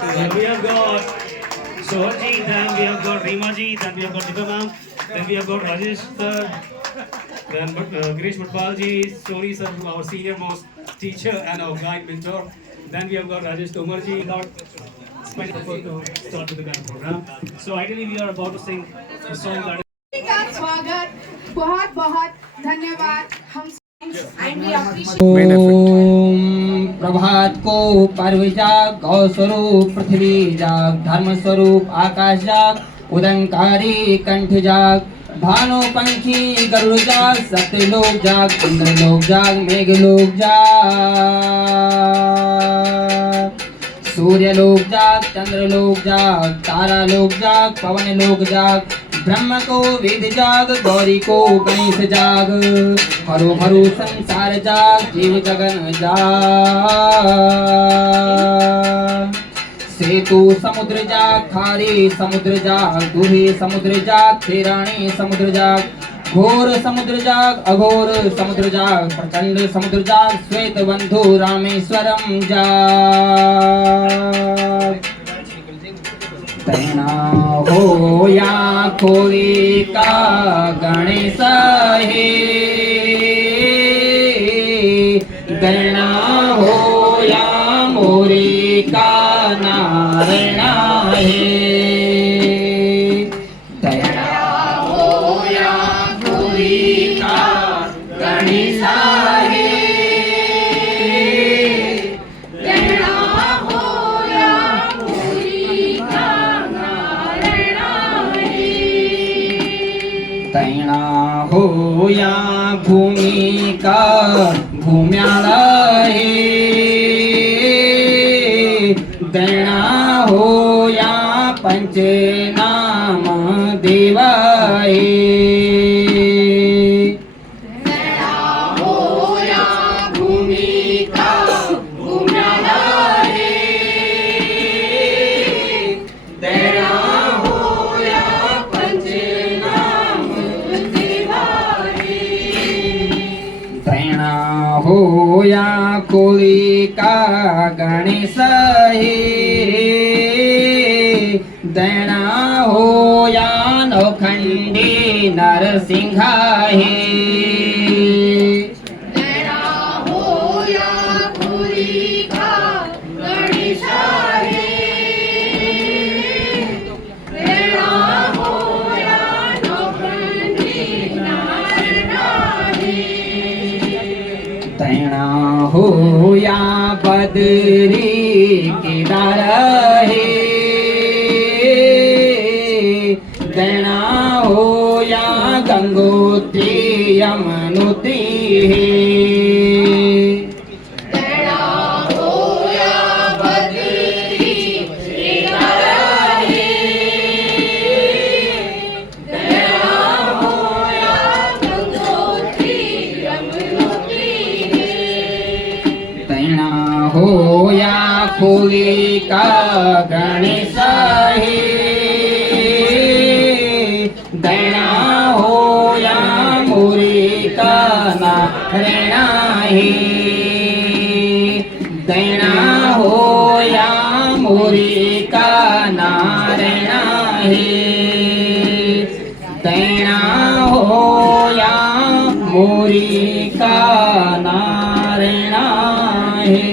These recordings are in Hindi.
Then we have got Sohaji, then we have got Reema ji, then we have got Deepa ma'am, then we have got Rajesh sir, then Girish Mutpal ji, Soni sir, our senior most teacher and our guide mentor. Then we have got Rajesh Tomar ji, not spent effort to start with the band program. So ideally we are about to sing a song that का स्वागत बहुत बहुत धन्यवाद हम ओम प्रभात को पर्व जाग गौ स्वरूप पृथ्वी जाग धर्म स्वरूप आकाश जाग उदंकारी कंठ जाग भानु पंखी गरुड़ जाग सत्य लोक जाग इंद्र लोक जाग मेघ लोक जाग सूर्य लोक जाग चंद्र लोक जाग तारा लोक जाग पवन लोक जाग ब्रह्म को वेद जाग गौरी को गणेश जाग हरो हरो संसार जाग जीव जगन जाग सेतु समुद्र जाग खारी समुद्र जाग दूहे समुद्र जाग खेराणी समुद्र जाग घोर समुद्र जाग अघोर समुद्र जाग प्रचंड समुद्र जाग श्वेत बंधु रामेश्वरम जाग तैना हो या खोली का गणेश है दैना हो या मोरी का नारायण है दैना हो या खोली का गणेश है तैना हो या भूमि का भूम्याल है दैना हो या पंच नाम देव है हो या कोली का गणेश है दैना हो या नौखंडी नरसिंह है दैना हो या खोली का गणेश है दैना हो या नौखंडी नारायण है तैना हो या बदरी केदार है तैना हो या गंगोत्री यमुनोत्री है दैना हो या बद्री केदार है दैना हो या गंगोत्री यमुनोत्री है तैना हो या खोली का गणेश है दैना हो या मोरी का नारायण है दैना हो या मोरी का नारायण है दैना हो या मोरी का नारायण है।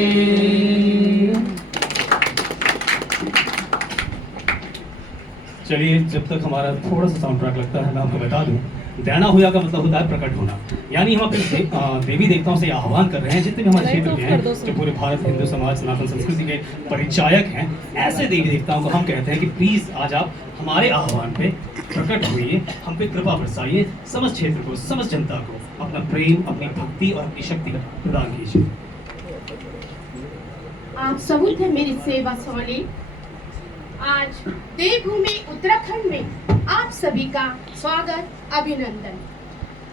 चलिए जब तक हमारा थोड़ा सा साउंड ट्रैक लगता है मैं आपको बता दूं दैना हुआ का मतलब होता है प्रकट होना यानी हम अपने देवी देवताओं से आह्वान कर रहे हैं जितने भी हमारे क्षेत्र के हैं जो पूरे भारत हिंदू समाज सनातन संस्कृति के परिचायक हैं ऐसे देवी देवताओं को हम कहते हैं कि प्लीज आज आप हमारे आह्वान पे प्रकट होइए हम पे कृपा बरसाइए समस्त क्षेत्र को समस्त जनता को अपना प्रेम अपनी भक्ति और अपनी शक्ति प्रदान कीजिए। आप सबूत है मेरी सेवा सौली। आज देवभूमि उत्तराखंड में आप सभी का स्वागत अभिनंदन।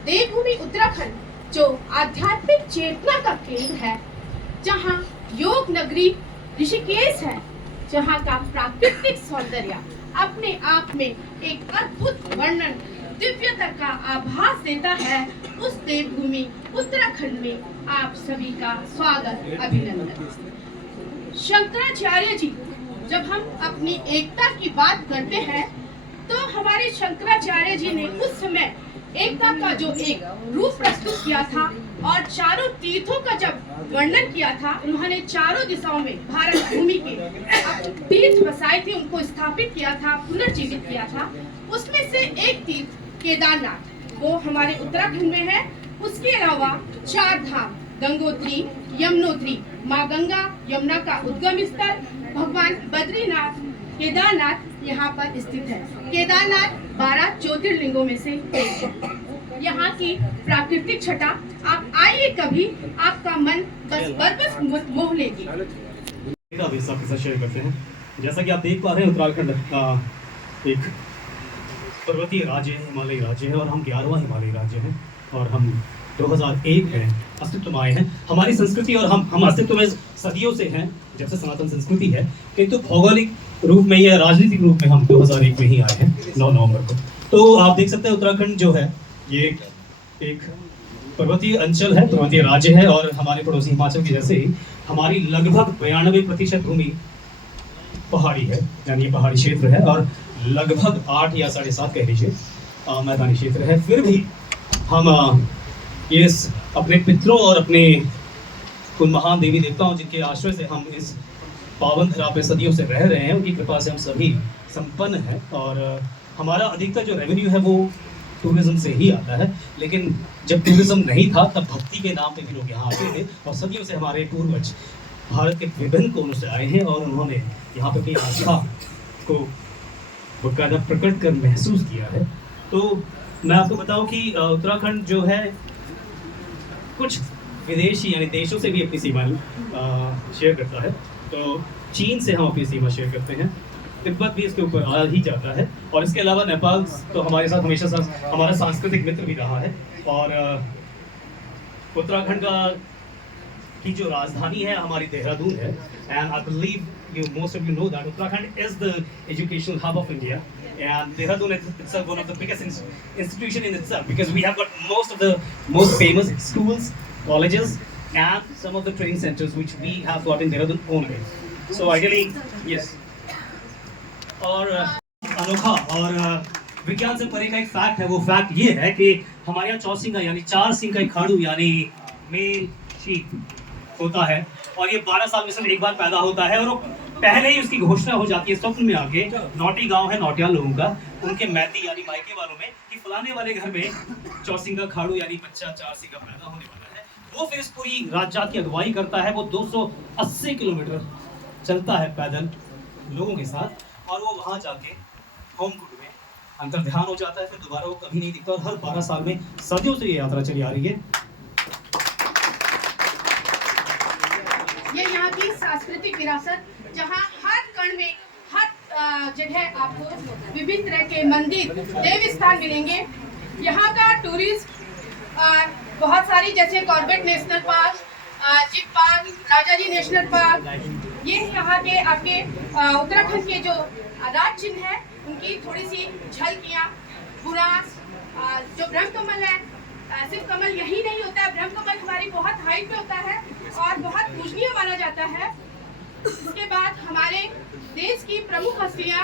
देवभूमि उत्तराखंड जो आध्यात्मिक चेतना का केंद्र है, जहाँ योग नगरी ऋषिकेश है, जहाँ का प्राकृतिक सौंदर्य अपने आप में एक अद्भुत वर्णन दिव्यता का आभास देता है, उस देवभूमि उत्तराखंड में आप सभी का स्वागत अभिनंदन। शंकराचार्य जी जब हम अपनी एकता की बात करते हैं तो हमारे शंकराचार्य जी ने उस समय एकता का जो एक रूप प्रस्तुत किया था और चारों तीर्थों का जब वर्णन किया था, उन्होंने चारों दिशाओं में भारत भूमि के तीर्थ बसाए थे, उनको स्थापित किया था, पुनर्जीवित किया था। उसमें से एक तीर्थ केदारनाथ वो हमारे उत्तराखंड में है। उसके अलावा 4 धाम गंगोत्री, यमुनोत्री, माँ गंगा यमुना का उद्गम स्थल, भगवान बद्रीनाथ, केदारनाथ यहाँ पर स्थित है। केदारनाथ 12 ज्योतिर्लिंगों में से एक है। यहाँ की प्राकृतिक छटा, आप आइए कभी, आपका मन बस मोह लेगी। आपके साथ शेयर करते हैं। जैसा कि आप देख पा रहे हैं, उत्तराखंड एक पर्वतीय राज्य है, हिमालयी राज्य है और हम 11वां हिमालयी राज्य है और हम 2001 में अस्तित्व में आए हैं। हमारी संस्कृति और हम अस्तित्व में सदियों से हैं, जब से सनातन संस्कृति है, किंतु भौगोलिक रूप में या राजनीतिक रूप में हम 2001 में ही आए हैं, 9 नवंबर को। तो आप देख सकते हैं उत्तराखंड जो है ये एक पर्वतीय अंचल है, पर्वतीय राज्य है और हमारे पड़ोसी हिमाचल के जैसे ही हमारी लगभग 92% भूमि पहाड़ी है, यानी ये पहाड़ी क्षेत्र है और लगभग 8 या 7.5 कह लीजिए मैदानी क्षेत्र है। फिर भी हम इस अपने पितरों और अपने उन महान देवी देवताओं जिनके आश्रय से हम इस पावन धरा पे सदियों से रह रहे हैं, उनकी कृपा से हम सभी संपन्न हैं और हमारा अधिकतर जो रेवेन्यू है वो टूरिज्म से ही आता है। लेकिन जब टूरिज्म नहीं था तब भक्ति के नाम पे भी लोग यहाँ आते थे और सदियों से हमारे पूर्वज भारत के विभिन्न कोनों से आए हैं और उन्होंने यहाँ पे अपनी आस्था को बाकायदा प्रकट कर महसूस किया है। तो मैं आपको बताऊं कि उत्तराखंड जो है कुछ विदेशी यानी देशों से भी अपनी सीमा शेयर करता है। तो चीन से हम अपनी सीमा शेयर करते हैं, तिब्बत भी इसके ऊपर आ ही जाता है और इसके अलावा नेपाल तो हमारे साथ हमेशा हमारा सांस्कृतिक मित्र भी रहा है। और उत्तराखंड की जो राजधानी है हमारी देहरादून है and I believe you most of you know that Uttarakhand is the educational hub of India and Dehradun is itself one of the biggest institution in itself because we have got most of the most famous schools, colleges and some of the training centers which we have got in Dehradun only. So ideally yes. और अनोखा और विज्ञान से परे का एक फैक्ट है, वो फैक्ट ये है कि हमारे यहाँ चौसिंगा यानी 4 सिंह का एक खाड़ू यानी मेल शीप होता है और ये 12 साल में सिर्फ एक बार पैदा होता है और वो पहले ही उसकी घोषणा हो जाती है स्वप्न में आके, नौटी गांव है नौटियाल लोगों का, उनके मैती यानी मायके वालों में, कि फलाने वाले घर में चौसिंगा खाड़ू यानी बच्चा 4 सिंह का पैदा होने वाला है। वो फिर इस पूरी राजजात की अगुवाई करता है, वो 280 किलोमीटर चलता है पैदल लोगों के साथ और वो वहाँ जाके होमकुंड में अंतर ध्यान हो जाता है, फिर दोबारा वो कभी नहीं दिखता और हर 12 साल में सदियों से ये यात्रा चली आ रही है। ये यहाँ की सांस्कृतिक विरासत, जहाँ हर कण में हर जगह आपको विभिन्न तरह के मंदिर देव स्थान मिलेंगे। यहाँ का टूरिस्ट बहुत सारी, जैसे Corbett national park, zip park, Rajaji national park, ये यहाँ के आपके उत्तराखंड के जो आधार चिन्ह है उनकी थोड़ी सी झलकियाँ। बुरांस, जो ब्रह्म कमल है, सिर्फ कमल यही नहीं होता है, ब्रह्म कमल हमारी बहुत हाइट पे होता है और बहुत पूजनीय माना जाता है। इसके बाद हमारे देश की प्रमुख हस्तियाँ,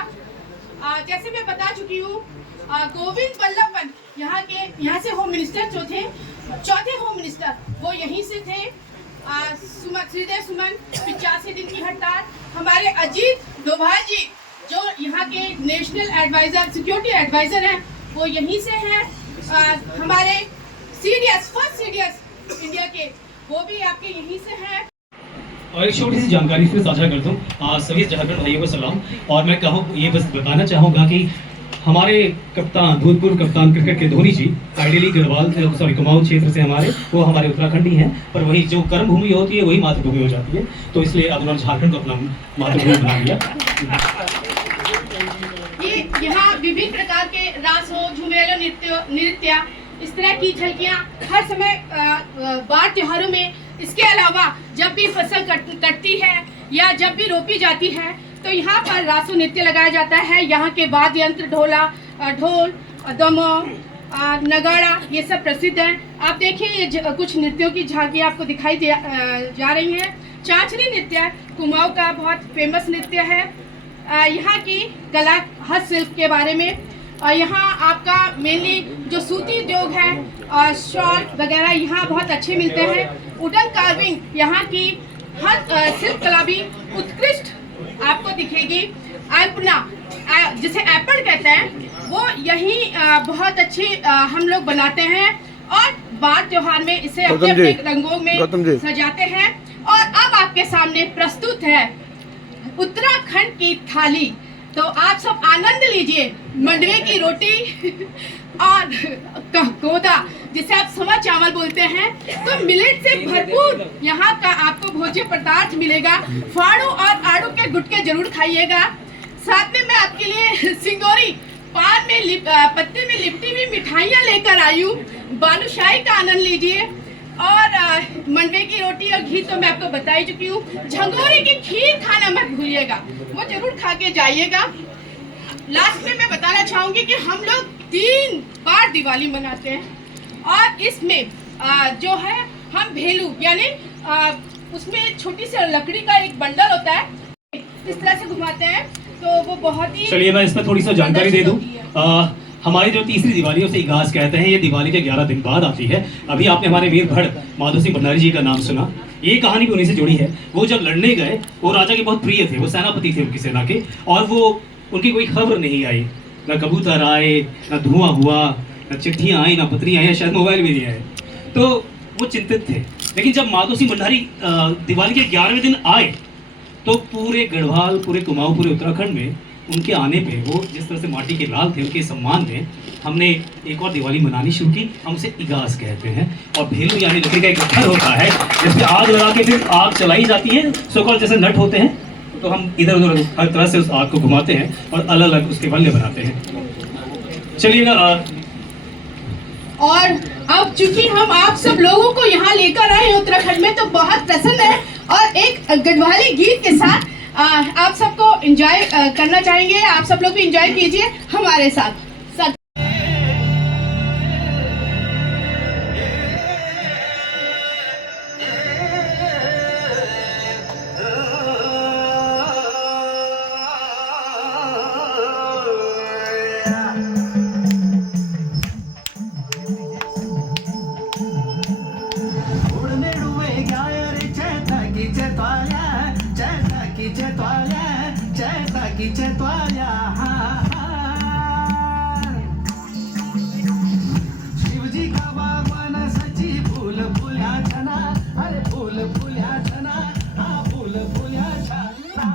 जैसे मैं बता चुकी हूँ, गोविंद बल्लभ पंत यहाँ से होम मिनिस्टर जो थे, चौथे होम मिनिस्टर वो यहीं से थे। श्रीदेव सुमन 85 दिन की हड़ताल। हमारे अजीत डोभाल जी जो यहाँ के नेशनल एडवाइजर, सिक्योरिटी एडवाइजर हैं, वो यहीं से हैं। हमारे सीडीएस, फर्स्ट सीडीएस इंडिया के, वो भी आपके यहीं से हैं। और एक छोटी सी जानकारी फिर साझा कर दूं सभी झारखंड भाइयों को सलाम। और मैं ये बस बताना चाहूँगा कि हमारे कप्तान, भूतपूर्व कप्तान क्रिकेट के धोनी जी आइडियली कुमाऊं क्षेत्र से वो हमारे उत्तराखंडी हैं, पर वही जो कर्म भूमि होती है वही मातृभूमि हो जाती है, तो इसलिए अब उन्होंने झारखंड को अपना मातृभूमि बना लिया। ये यहाँ विभिन्न प्रकार के रास हो, झुमेलो नृत्य, इस तरह की झलकियाँ हर समय बाढ़ त्योहारों में। इसके अलावा जब भी फसल कटती है या जब भी रोपी जाती है तो यहाँ पर रासो नृत्य लगाया जाता है। यहाँ के वाद्य यंत्र, ढोल, दमो, नगाड़ा, ये सब प्रसिद्ध हैं। आप देखिए ये कुछ नृत्यों की झांकी आपको दिखाई जा रही हैं। चांचरी नृत्य कुमाऊं का बहुत फेमस नृत्य है। यहाँ की कला हस्तशिल्प के बारे में। यहाँ आपका मेनली जो सूती उद्योग है और शॉल वगैरह यहाँ बहुत अच्छे मिलते हैं। वुडन कार्विंग यहाँ की हर शिल्प कला भी उत्कृष्ट आपको दिखेगी। अल्पना जिसे एप्पल कहते हैं वो यही बहुत अच्छी हम लोग बनाते हैं और बार त्योहार में इसे अपने अपने रंगों में सजाते हैं। और अब आपके सामने प्रस्तुत है उत्तराखंड की थाली। तो आप सब आनंद लीजिए मंडवे की रोटी और कोदा जिसे आप समा चावल बोलते हैं। तो मिलेट से भरपूर यहाँ का आपको भोज्य पदार्थ मिलेगा। फाड़ू और आड़ू के गुटके जरूर खाइएगा। साथ में मैं आपके लिए सिंगोरी पान में पत्ते में लिपटी हुई मिठाइयाँ लेकर आई हूँ। बालूशाही का आनंद लीजिए। और मंडवे की रोटी और घी तो मैं आपको बता ही चुकी हूँ। झंगोरे की खीर खाना मत भूलिएगा, वो जरूर खा के जाइएगा। लास्ट में मैं बताना चाहूंगी कि हम लोग 3 बार दिवाली मनाते हैं और इसमें जो है हम भेलू यानी उसमें छोटी सी लकड़ी का एक बंडल होता है, इस तरह से घुमाते हैं तो वो बहुत ही। चलिए मैं इसमें थोड़ी सी जानकारी दे दूं। हमारी जो तीसरी दिवाली उसे इगास कहते हैं। ये दिवाली के 11 दिन बाद आती है। अभी आपने हमारे वीर भड़ माधो सिंह भंडारी जी का नाम सुना। ये कहानी भी उन्हीं से जुड़ी है। वो जब लड़ने गए वो राजा के बहुत प्रिय थे, वो सेनापति थे उनकी सेना के, और वो उनकी कोई खबर नहीं आई, ना कबूतर आए, ना धुआं हुआ, ना चिट्ठियाँ आई, ना पत्रियाँ आई, शायद मोबाइल भी नहीं आए। तो वो चिंतित थे। लेकिन जब माधो सिंह भंडारी दिवाली के 11वें दिन आए तो पूरे गढ़वाल, पूरे कुमाऊं, पूरे उत्तराखंड में उनके आने पे वो जिस तरह से माटी के लाल थे, उनके सम्मान में हमने एक और दिवाली मनानी शुरू की। हम उसे इगास कहते हैं। और भेलू यानी लकड़ी का एक घर होता है जिसमें आग लगा के फिर आग चलाई जाती है। सोकॉल जैसे नट होते हैं तो हम इधर उधर हर तरह से उस आग को घुमाते हैं और अलग अलग उसके बल्ले बनाते हैं। चलिएगा। और अब चूंकि हम आप सब लोगों को यहाँ लेकर आए उत्तराखंड में तो बहुत प्रसन्न है और एक गढ़वाली गीत के साथ आप सबको एंजॉय करना चाहेंगे। आप सब लोग भी एंजॉय कीजिए हमारे साथ। शिवजी का बागवान सची फूल फुल्या छना, अरे फूल फुल्या छना, हाँ फूल फुल्या छना।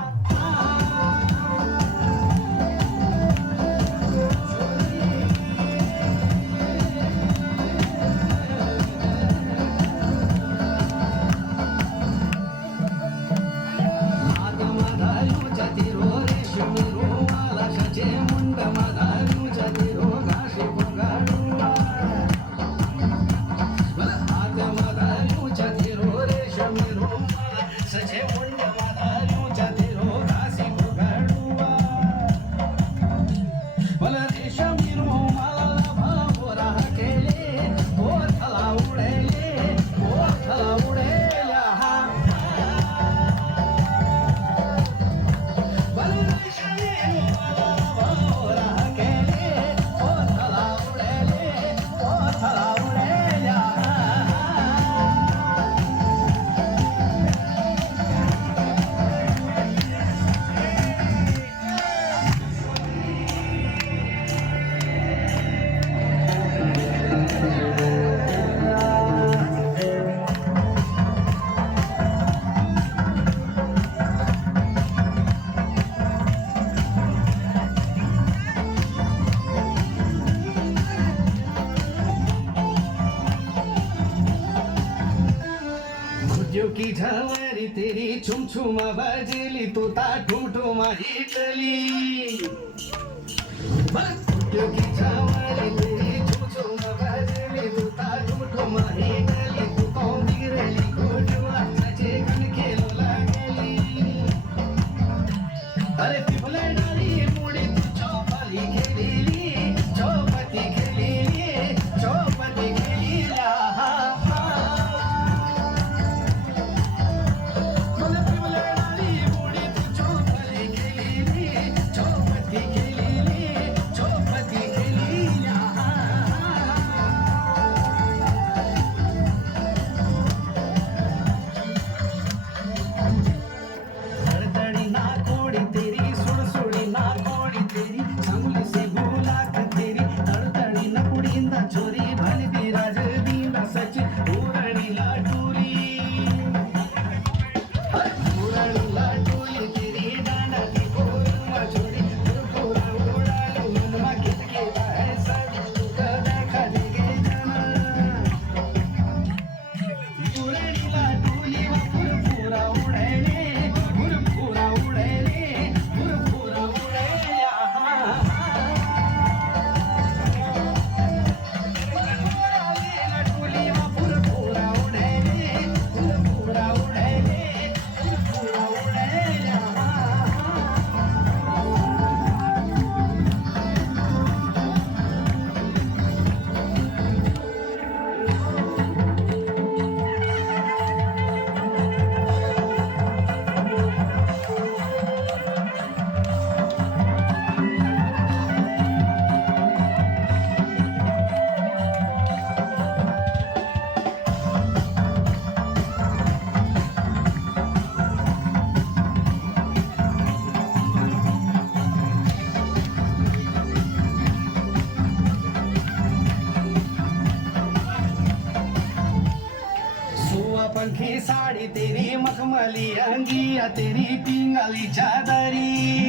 की झावरी तेरी छुम छुम बजली तू ता ठुम ठुम हिटली। की झावरी तेरी छुम छुम बजली तू ता ठुम ठुम हिटली। तू कौन गिरली खोजवा सचे गन खेलो लागली। अरे पिपले डाली मुड़ी तू चौपाली खेलीली, चौपती खेलीली, चौपती खेलीला। तेरी मखमली अंगिया तेरी पिंगाली चादरी